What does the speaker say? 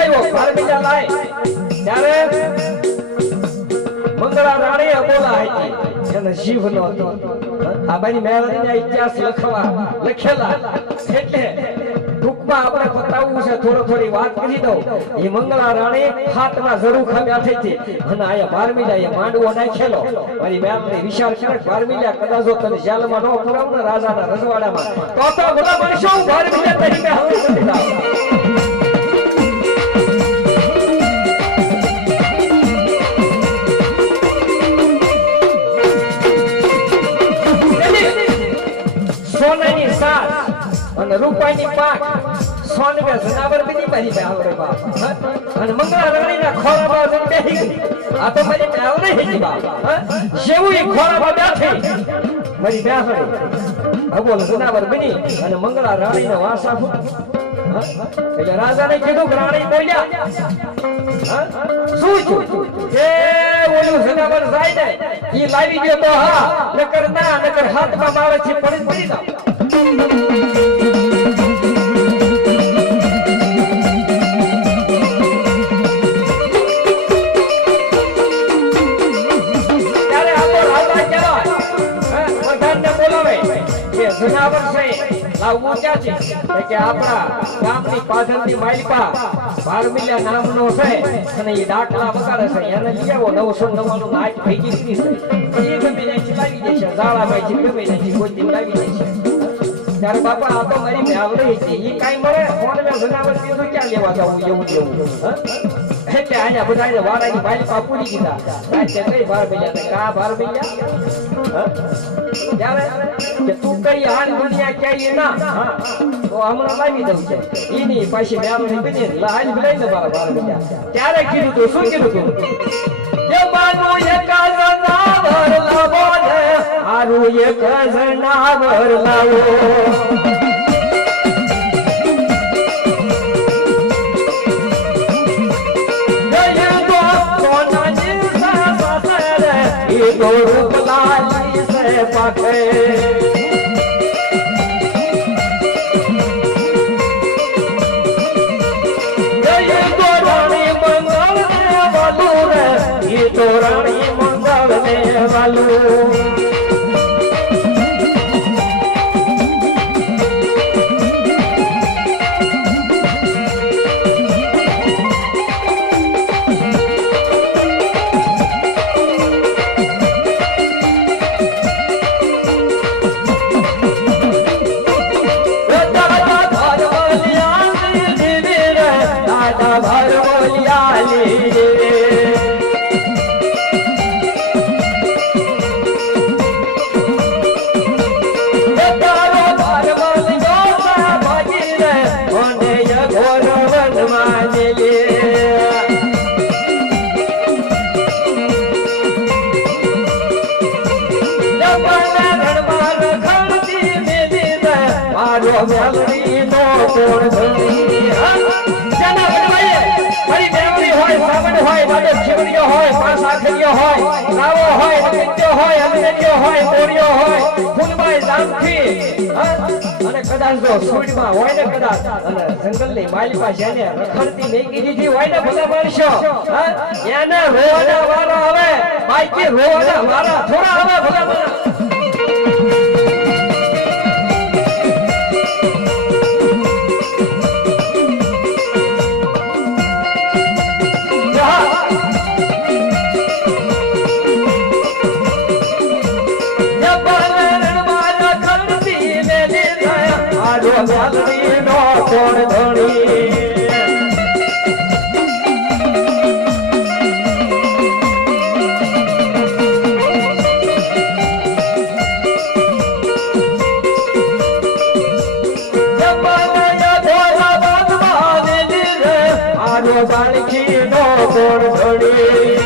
દેખાયો બારમીજા લાય ત્યારે મંગળા રાણી અબોલા હતી એને જીવ નો હતો આ બની મેળાના ઇતિહાસ લખેલા એટલે ટૂંકમાં આપણે બતાવવું છે થોડી વાત કરી દઉં એ મંગળા રાણી હાથમાં ઝરૂખા બેઠી હતી અને આયા બારમીજા એ માંડવો નાખેલો મારી મેળાની વિશાળ કરે બારમીજા કદાચ જો તમે જેલમાં ન પુરાવ ને રાજાના રજવાડામાં તો બધા મનુષ્યો બારમીજા તરીકે હવે નથી જાવ સોનાની સાત અને રૂપાની પાંખ સોનવે જનાવર બની મારી આવરે બાપ અને મંગળા રાણીના ખોળામાં જઈને બેહી ગઈ આ તો મારી આવરે હેજી બાપ જેવું એ ખોળામાં બેઠી મારી બેહડી અબોલ જનાવર બની અને મંગળા રાણીને વાસા એટલે રાજાને કીધું કે રાણી બોલ્યા શું છું એ ઓલું જનાવર જાય ને ઈ લાવી ગયો તો હા નકર હાથમાં મારે છે પડી ના જનાવર છે લાવવું ક્યાં છે કે આપણા ગામની પાછળની માલિપા બારમીલા નામનો છે અને એ ડાકલા વગાડે છે એને લઈ આવો 999 નાચ ભેગી કરી છે એ ગમે ને ચલાવી દેશે ઝાડામાં છે ગમે ને કોઈ દી લાવી દેશે ત્યારે બાપા આ તો મારી મેવડી છે એ કાઈ મળે ફોન મે જનાવર કીધું ક્યાં લેવા જાવું એવું એટલે આયા બધાને વાડાની માલિપા પૂરી દીધા રાતે કઈ બારમીલા કા બારમીલા ત્યારે કે તું કઈ હાલ દુનિયા ક્યાંય ના તો હમણાં લાવી દઉં છે એની પાછી મેળવણી બની હાલ ભલાઈ ને બારમીલા ત્યારે કીધું તો શું કીધું તું કે બાનો એક જનાવર લાવો ને હારું એક જનાવર લાવો तो रूप लाली से पाखे ये तो रानी मंगल ने वालू रे ये तो रानी मंगल ने वालू મેલડી નો કોણ ધણી જના વડવાય મારી મેલડી હોય સાવણ હોય બાડો છેવડીયો હોય પાંચ આખરીયો હોય નાવો હોય નકત્યો હોય અમરેલિયો હોય બોરિયો હોય ફૂલબાઈ જામથી અને કદાચ જો સુડમાં હોય ને કદાચ અને જંગલની માલિપા જેને રખડતી મેકી દીધી હોય ને ભલા માણસો એને રોવાના વારા આવે બાકી રોવાના વારા થોડા આવે ભલા માણસ મેલડી નો કોણ ધણી બાળકી નો કોણ ધણી